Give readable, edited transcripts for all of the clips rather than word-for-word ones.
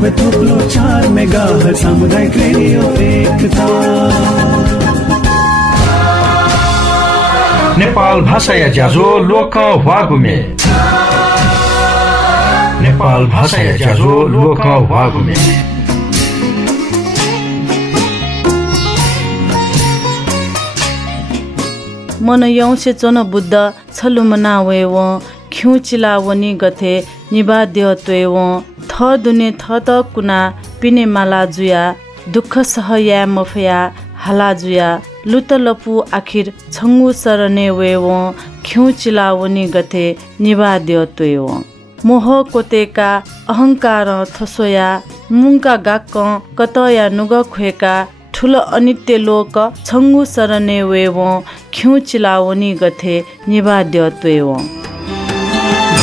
90.4 megahertz सामुदायिक radio एकता। नेपाल भाषा या ज्याझो लोक वागुमे। नेपाल भाषा या ज्याझो लोक वागुमे। मन यौसे चन बुद्ध छलुमना वेव खिउचिला वनी गथे निबाद्य त्वेव थ दुने थ त कुना पिने माला जुया दुःख सहया मफया हाला जुया लुत लपु आखिर छंगु सरने वेव खिउचिला वनी गथे निबाद्य त्वेव मोह कोतेका अहंकार थसोया मुंका गाक्क कतया नुग खुएका ठुल अनित्य लोक छंगु सरने वेव खिउचिलावनी गथे निबाद्य त्वेव।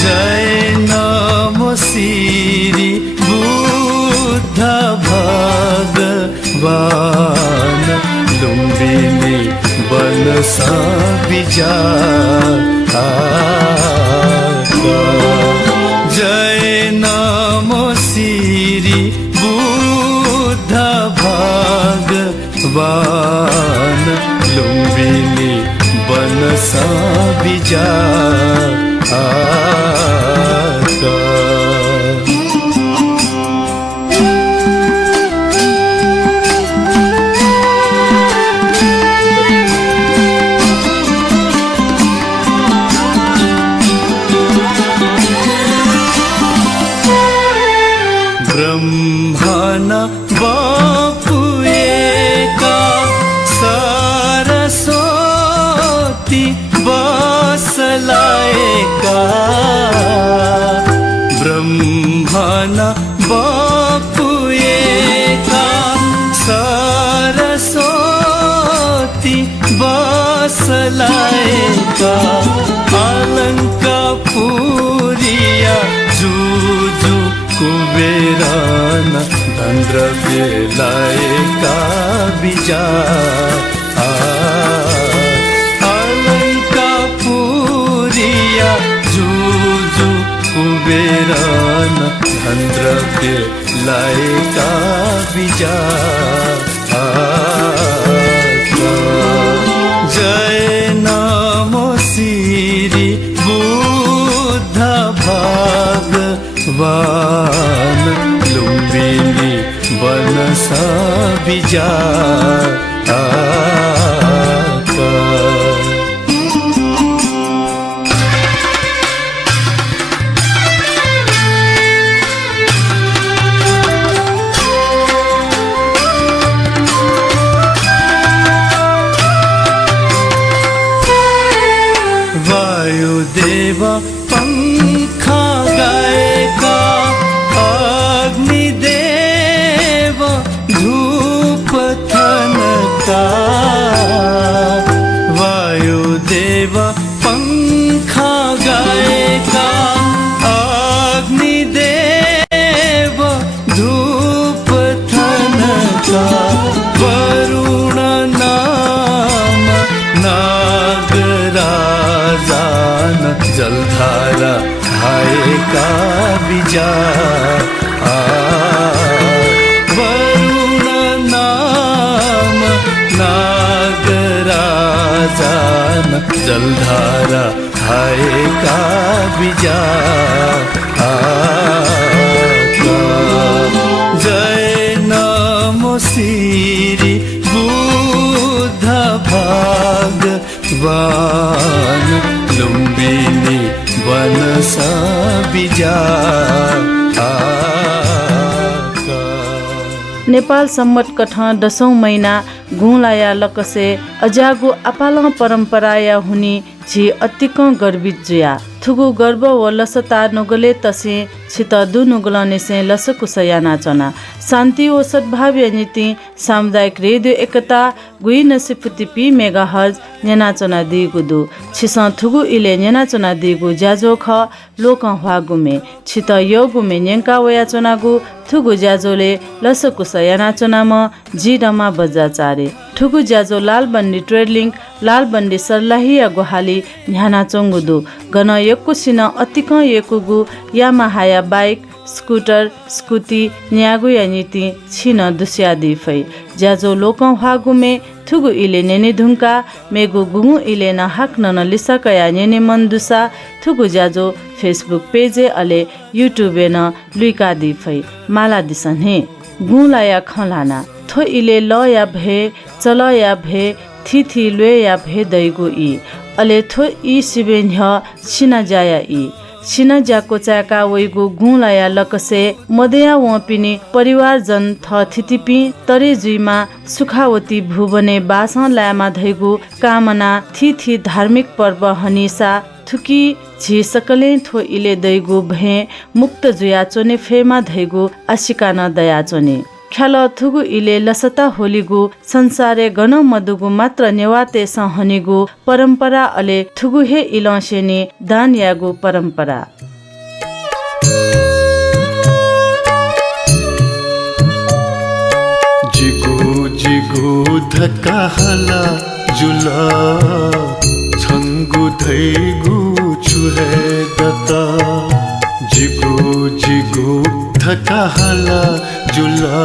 जय नमो श्री बुद्ध भगवान लुम्बिनी बनसा विचार। जय नमो श्री बुद्ध भगवान लुम्बिनी बनसा विचार। ब्रह्मण बापुएका सरस्वती बसलाएका। ब्रह्मण बापुएका सरस्वती बसलाएका। अलंका पुरिया जुजु कुबेरान धन्द्र बेलाएका विचार। अलंका पुरिया जुजु कुबेरान धन्द्र बेलाएका विचार। जय नमो श्री बुद्ध भगवान लुम्बिनी बनसा विचार। वायुदेव पंखा गाएका। अग्निदेव धूप थनका। वायुदेव पंखा गाएका। अग्निदेव धूप थनका। वरुण नाम नागराजान जलधारा खाएका विचार। वरुण नाम नागराजान जलधारा खाएका विचार। जय नमो श्री बुद्ध भगवान लुम्बिनी बनसा विचार। नेपाल सम्मत कठ 10औं महिना गुलाया लकसे अजागु अपाल परम्पराया हुनी झी अतिक गर्वित जुया थुगु गर्व व लसता नगले तसे छित दु नुगलने से लसकुसया नाचना शान्ति व सद्भाव्य नीति सामुदायिक रेडियो एकता गुई नसिफुति पी मेगाहर्ज नेनाचना दिगुदु छिस थुगु इले नेनाचना दिगु ज्याजो ख लोक ह्वागुमे छित योगुमे न्यंका वयाचनागु थुगु ज्याजोले लसकुसया नाचनाम जिडमा बजा चारे ठुगु ज्याजो लालबन्दी ट्रेडलिंक लालबन्दी सर्लाहिया गोहाली न्याना चोंगुदु गन यक्कु सिन अतिक यकुगु यामाहाया बाइक स्कुटर स्कुटी न्यागु या नीति छिन दुस्यादी फै ज्याजो लोकं हागुमे थुगु इले नेने धुंका मेगु गुगु इले न हाक न लिसक या नेने मन दुसा थुगु ज्याजो फेसबुक पेजे अले युट्युबे न लुइका दी फै माला दिसन हे गुला या खलाना थो इले ल या भे चल या भे थि लुए या भे दैगु इ अले थो इ सिबेन ह छिना जाया इ छिना ज्याको चाका वैगु गुलाया लकसे मदया वपिनी परिवार जन थ थितिपी तरे जुइमा सुखावती भुवने बासा लामा धैगु कामना थि धार्मिक पर्व हनिसा थुकी झी सकले थो इले दैगु भे मुक्त जुया चोने फेमा धैगु आशिका न दया चोने ख्याल थुगु इले लसता होलिगु संसारे गण मदुगु मात्र नेवाते सहनिगु परम्परा अले थुगु हे इलसेनी दान यागु परम्परा जिगु जिगु धक्का हाला जुला छंगु धैगु छुहे दता जिगु जिगु धक्का हाला जुला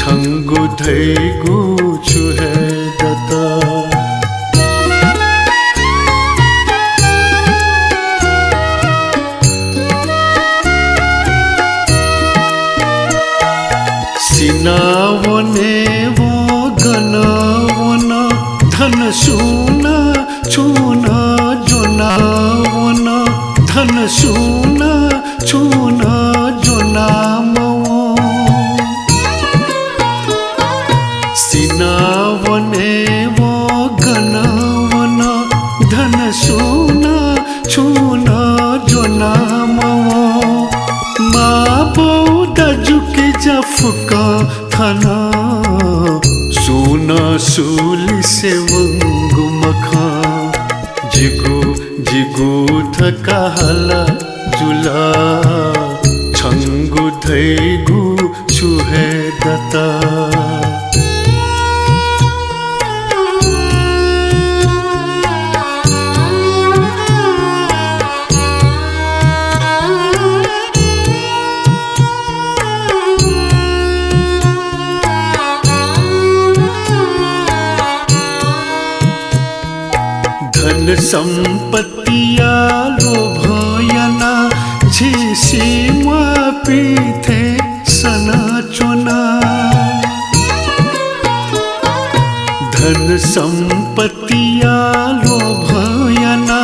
छंगु धैगु छुहे दता सिनावने वो गनावन धन सुना छुना जोनावन धन सुना छुना जोनामो सिनावने वो गनावन धन सुना छुना जोनामो माँ बौदा जुके जफका थाना सुना सूली से वंगु मखा जिगु जिगु धक्का हाला जुला छंगु धैगु छुहे दता धन संपत्तिया लोभयना झिसी पीथे सना चुना धन संपत्तिया लोभयना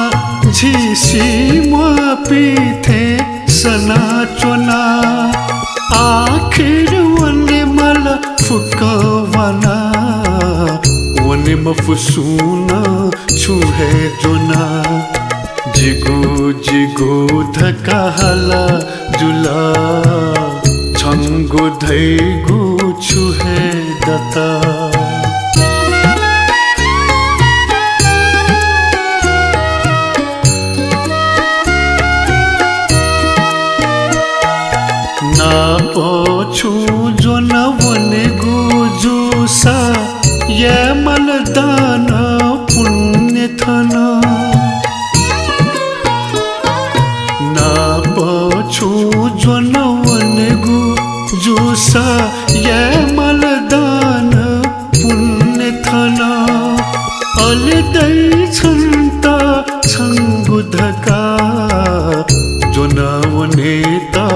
झिसी पीथे सना चुना आखिर वने मल फुकवना वने मफुसूना छुहे जोना जिगु जिगु धक्का हाला जुला छंगु धैगु छुहे दता ना पोछु जोना वने गुजुसा ये मलदाना पुण्य थना ना पछु जनवन गु जुसा ये मलदाना पुण्य थना अल दै छन्ता छंगु धका जनवने ता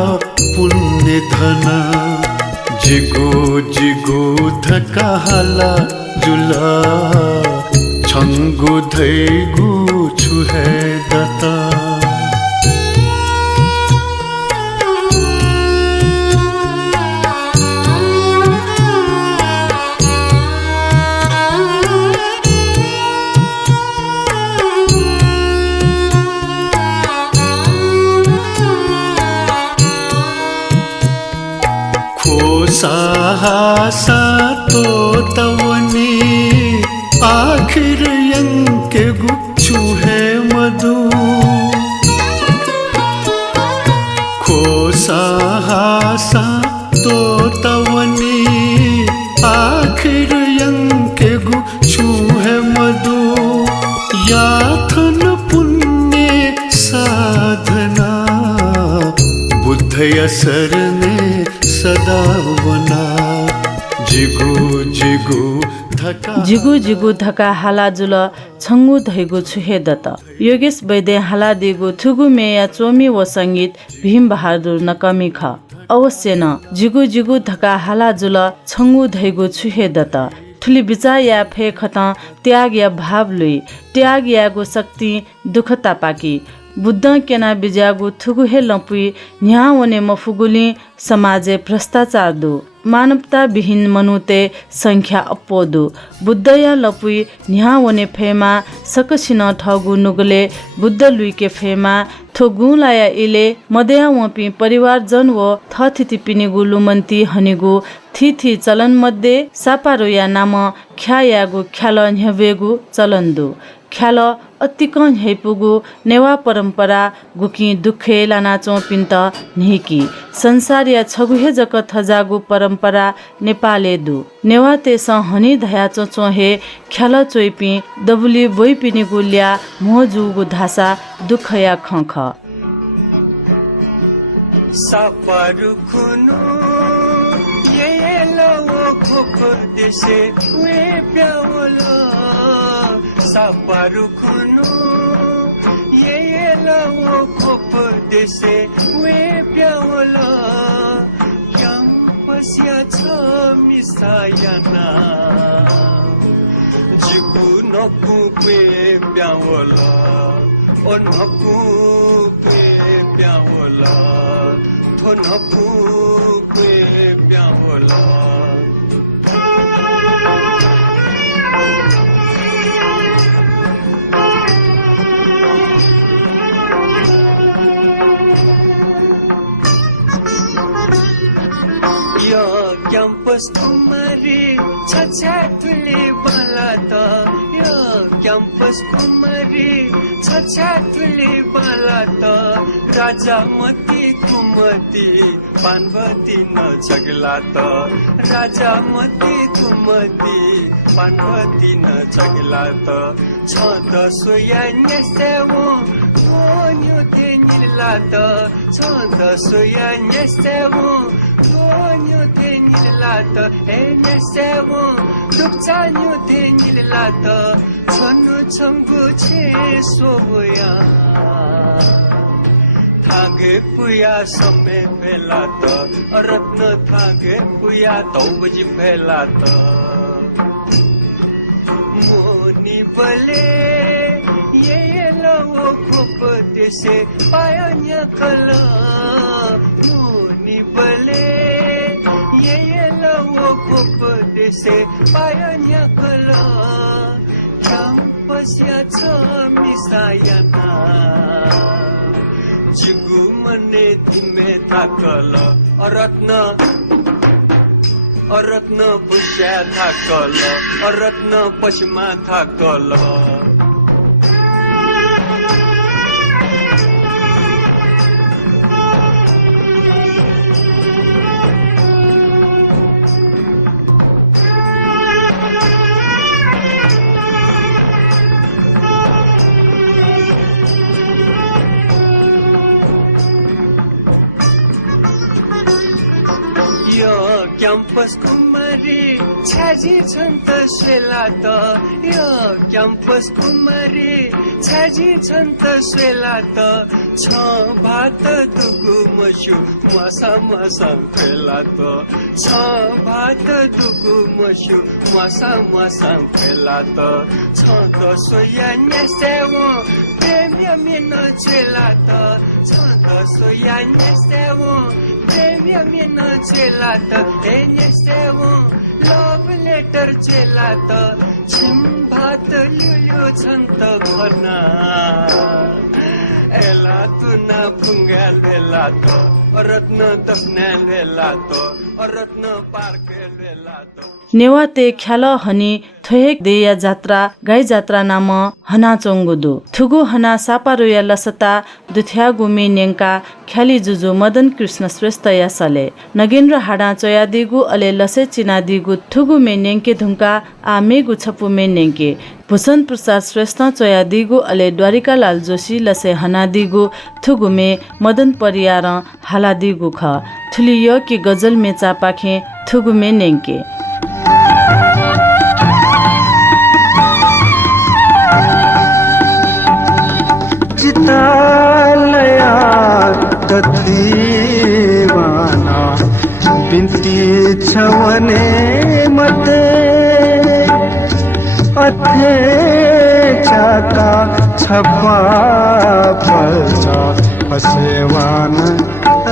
पुण्य धना जिगु जिगु धक्का हाला जुला छंगु धैगु छुहे दता साहसा तो तवनी आखिर यंके गुच्छू है मधु खो साहसा तो तवनी आखिर यंके गुच्छू है मधु याथन पुण्य साधना बुद्ध यसरने सदा वना जिगु जिगु धका जिगु जिगु धका हालाजुल छङ्गु धैगु छुहे दत योगेश वैद्य हाला दिगु थुगु मेया चोमी व संगीत भीम बहादुर नकमी ख अवश्य न जिगु जिगु धका हालाजुल छङ्गु धैगु छुहे दत ठुली विचार या फे खत त्याग या भाव लुई त्याग यागु शक्ति दुखता पाकी बुद्ध केना बिजागु थुगु हे लपुई न्या वने मफुगुली समाजे भ्रष्टाचार दु मानवता विहीन मनुते संख्या अप्पोदु बुद्ध या लपुई न्या वने फेमा सकसिन ठगु नुगले बुद्ध लुइके फेमा थोगु लाया इले मदया वपि परिवार जन व थथिति पिनिगु लुमन्ती हनिगु थिथि चलन मध्ये सापारो या नाम ख्यायागु ख्याल न्हवेगु चलन्दु ख्याल अतिक हेपुगु नेवा परम्परा गुकी दुखे लाना चौपिन्त निकी संसार या छगुहे जक थजागु परम्परा नेपाले दु नेवा तेस हनी धया चोहे ख्याल चोइपि दबुली बोइपिनि गुल्या मोजुगु धासा दुखया खख सापारु खुनु ये लवो खुप देशे वे प्यावला सापारु खुनु ये लवो खुप देशे वे प्यावला यम पस्या छ मिसायना जिगु नकु पे प्यावला ओ नकु पे प्यावला थो नकु पे प्यावला क्याम्पस कुमारी छछा तुले बालाता यो क्याम्पस कुमारी छछा तुले बालाता राजा मती कुमती पार्वती न छगलाता राजा मती कुमती पार्वती न छगलाता छ सोया नेसेवो कोन्यो तेनिलाता छ सोया नेसेवो कोन्यो तेनिलाता ए नेसेवो दुप्चान्यो तेनिलाता छनु छंगु छे सोया थागे पुया समय फैला त रत्न थागे पुया 2 बजी फैला त मोनी बले ये लवो खुप देशे पायन्या कला मोनी बले ये लवो खुप देशे पायन्या कला क्याम्पस्या छ मिसायना जिगु मने तिमे थाकल रत्न पुष्या थाकल रत्न पश्चिमा थाकल क्याम्पस कुमारी छ्याजी छन् त स्वेला त यो क्याम्पस कुमारी छ्याजी छन् त स्वेला त छ भात दुगु मसु मसा मसा फेला त छ भात दुगु मसु मसा मसा फेला त छ त सोया नेसेवो प्रेम मिन चेला त छ त सोया नेसेवो प्रेम मिन चेला त ए नेसेवो लभ लेटर चेला त छिम भात ल्युल्यु छन् त भना एला तुना फुङ्गाल बेला त रत्न तफ्नाल बेला त रत्न पार्क बेला त नेवाते ख्याल हनी थोहेक देया जात्रा गाई जात्रा नाम हना चोङ्गुदु थुगु हना सापारोया लसता दुथ्या गुमी नेङ्का ख्याली जुजु मदन कृष्ण श्रेष्ठ या सले नगेन्द्र हाडा चया दिगु अले लसे चिना दिगु थुगु मे नेङ्के धुङ्का आ मेगु छपु मे नेङ्के भूषण प्रसाद श्रेष्ठ चया दिगु अले द्वारिका लाल जोशी लसे हना दिगु थुगु मे मदन परिया र हाला दिगु ख थुलियो कि गजल मे चापाखे थुगु मे नेङ्के चितालया दीवाना बिन्ती छवने मते अथे चाका छपा पल्चा फसेवान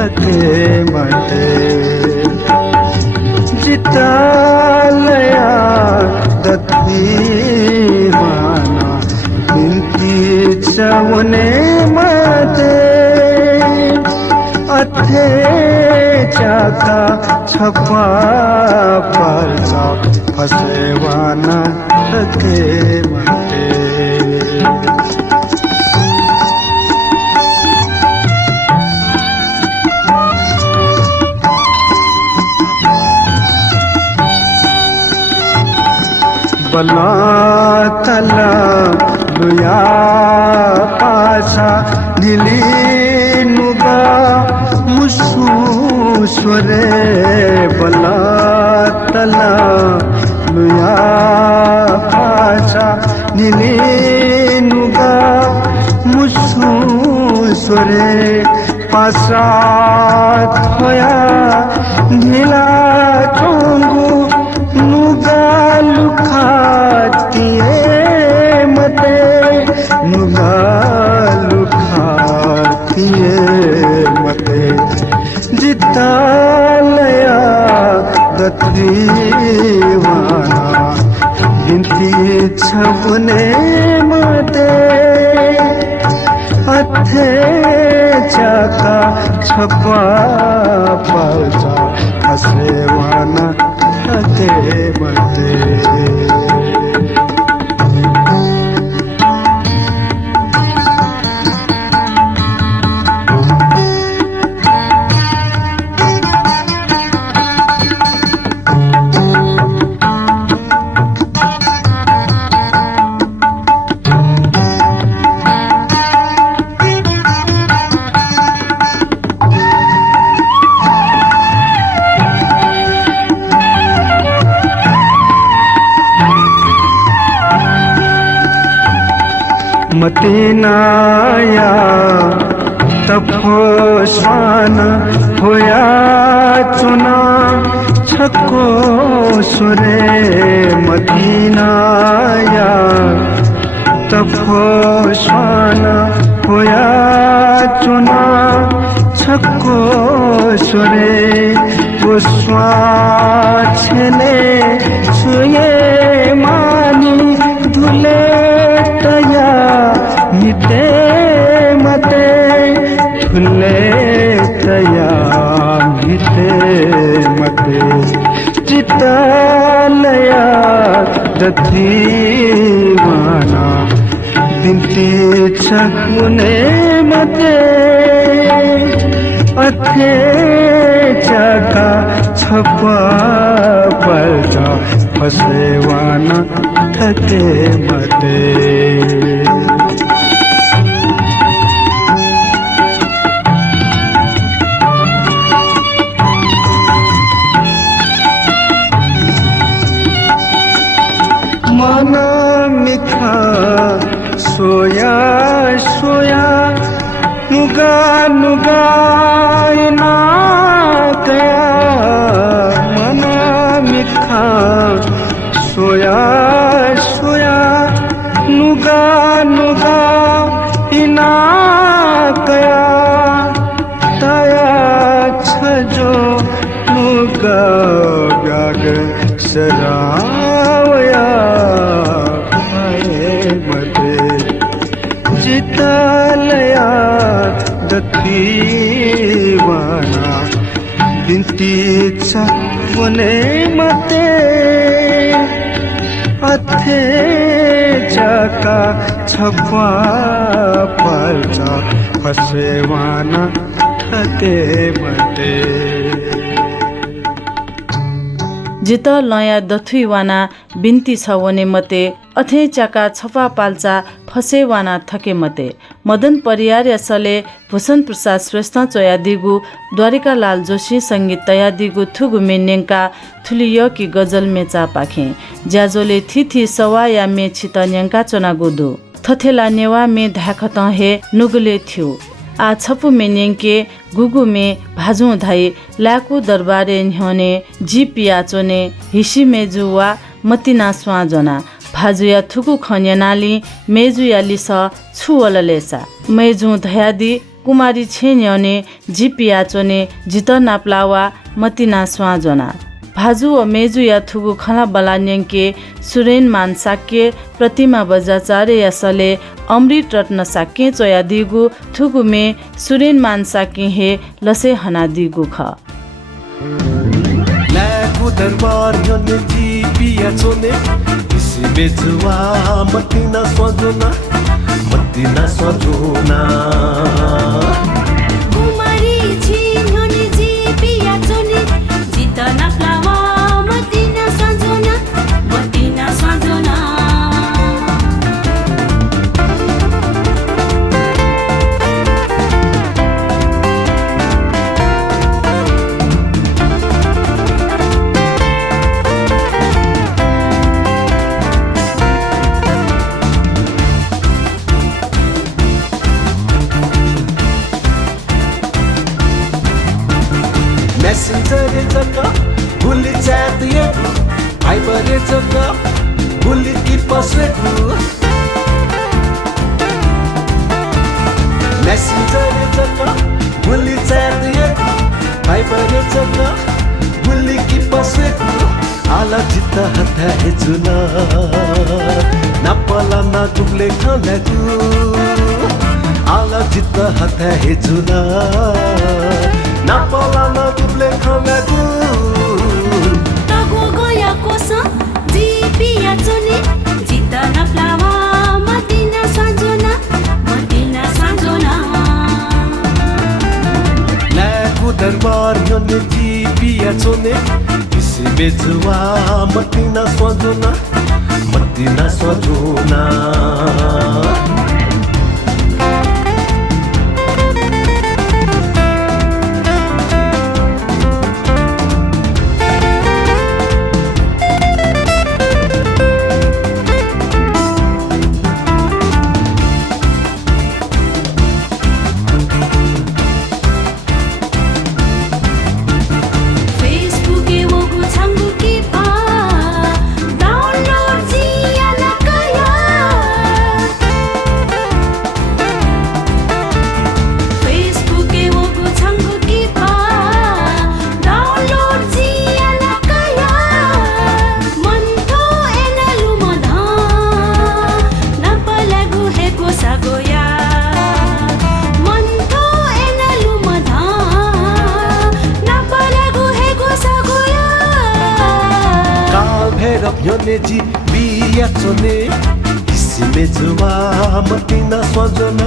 अथे मते जितालया दीवाना बिन्ती छवने मते अथे चाका छपा पल्चा फसेवान अथे मते बला तला लुया पाशा नीली नुगा मुसु स्वरे बला तला लुया पाशा नीली नुगा मुसु स्वरे पासा थोया नीला चोंगु नुगा लुखातिए मते नुगा लुखातिए मते जितालया दीवाना बिन्ती छबने मते अथे चाका छपा पल्चा फसेवाना अथे मते मतीनाया तपो स्वान होया चुना छको सुरे मतीनाया तपो स्वान होया चुना छको सुरे पुष्पा छने सुये मानी धुले तया मिटे मते धुले तया मिटे मते चितालया दीवाना बिन्ती छकुने मते अथे चाका छपा पल्चा फसेवाना थके मते मना मिठा सोया सोया नुगा नुगा ना गया मना मिठा सोया सोया नुगा नुगा इना गया तया छजो नुगा गाग सरावया मते जितालया दीवाना बिन्ती छपने मते अथे जका छप्पा पर्छ फसेवाना थते मटे जित लया दथुइवाना बिन्ती छ वने मते अथे चाका छपा पाल्चा फसेवाना थके मते मदन परियार यसले भूषण प्रसाद श्रेष्ठ चोया दिगु द्वारिका लाल जोशी संगीत तया दिगु थुगु मेन्नेङका थुलियो कि गजल मेचा पाखे ज्याजोले थिथि सवा या मे छित न्याङका चोना गोदु थथेला नेवा मे धाखत हे नुगले थियो आ छपु मेन्नेङके गुगु मे भाजु धाई लाकु दरबारे न्ह्यने जी पियाचोने हिसी मेजु वा मतिना स्वाजना भाजुया थुकु खन्यनाली मेजुया लिस छुवललेसा मेजु धयादी कुमारी छेन्यने जी पियाचोने जित नाप्लावा मतिना स्वाजना भाजु व मेजु या थुगु खला बलान्यङके सुरेन मान साक्य प्रतिमा बजाचार्य यसले अमृत रत्न साक्य चोया दिगु थुगु मे सुरेन मान साक्य हे लसे हना दिगु ख लाकु दरबार यने जी पिया चोने इसी बेजुवा मतिना स्वजुना कुमारी छिन्यने जी पिया चोने जित नाप्लावा मतिना स्वजुना मेसेन्जर जका गुली च्यात ये फाइबर जका गुली की पसरेकु मेसेन्जर जका गुली च्यात ये फाइबर जका गुली की पसरेकु आला जित हथा हेजुना नापला ना दुबले खालेगु आला जित हथा हेजुना नापला ना दुबले खालेगु तगो गया कोसा जी पिया चोने जित नाप्लावा मतिना स्वाजुना लाकु दरबार यने जी पिया चोने इसी बेजुवा मतिना स्वजुना यने जी पिया चोने इसी बेजुवा मतिना स्वजुना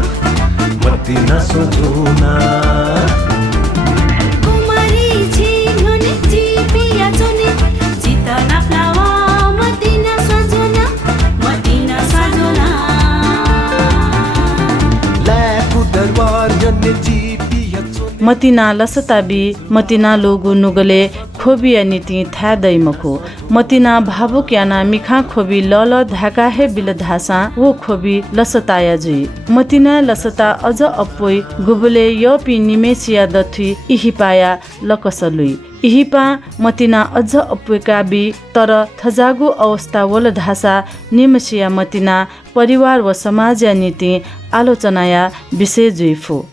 कुमारी छिन्यने जी पिया चोने जित नाप्लावा मतिना स्वजुना लाकु दरबार यने जी पिया चोने मतिना लसताबी मतिना लोगु नुगले खोबिया नीति था दैमखो मतिना भावुक याना मिखा खोबी लल धाका हे बिल धासा वो खोबी लसताया जुई मतिना लसता अझ अप्पोइ गुबले यपि निमेसिया दथि इहिपाया लकसलुई इहिपा मतिना अझ अप्पोइका बी तर थजागु अवस्था वल धासा निमसिया मतिना परिवार व समाज या नीति आलोचनाया विषय जुइफो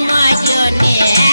Majote,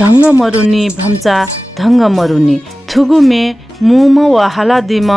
ढङ्ग मरुनी भम्चा ढङ्ग मरुनी थुगुमे मुम व हालादिम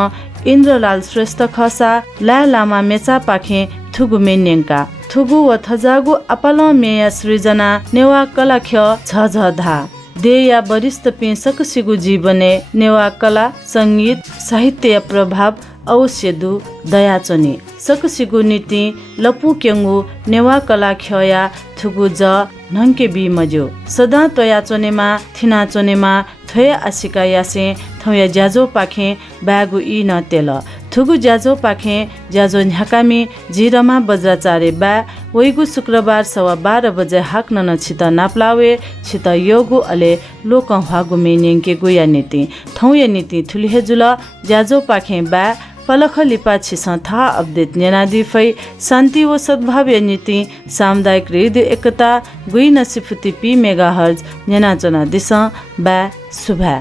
इन्द्रलाल श्रेष्ठ खसा ला लामा मेचा पाखे थुगुमे नेङ्का थुगु व थजागु अपाल मेया सृजना नेवा कला ख्य झझधा देया वरिष्ठ पे सकसिगु जीवने नेवा कला संगीत साहित्य प्रभाव अवश्य दु दयाचनी सकसिगु नीति लपु केङ्गु नेवा कला ख्यया थुगु ज नङ्के बी मज्यो सदा तया चोनेमा थिना चोनेमा थय आशिका यासे थया ज्याजो पाखे बागु इ न तेल थुगु ज्याजो पाखे ज्याजो झ्याकामी जिरमा बज्राचारे बा वैगु शुक्रबार 12:15 बजे हाक्न न छित नाप्लावे छित योगु अले लोक हागु मेनेंके गुया नीति थौया नीति थुलिहेजुल ज्याजो पाखे बा पलख लिपा छिस था अपडेट नेनादी फै शान्ति व सद्भाव नीति सामुदायिक रेडियो एकता गुई नसिफुति पी मेगाहर्ज नेनाचना दिस बा सुभा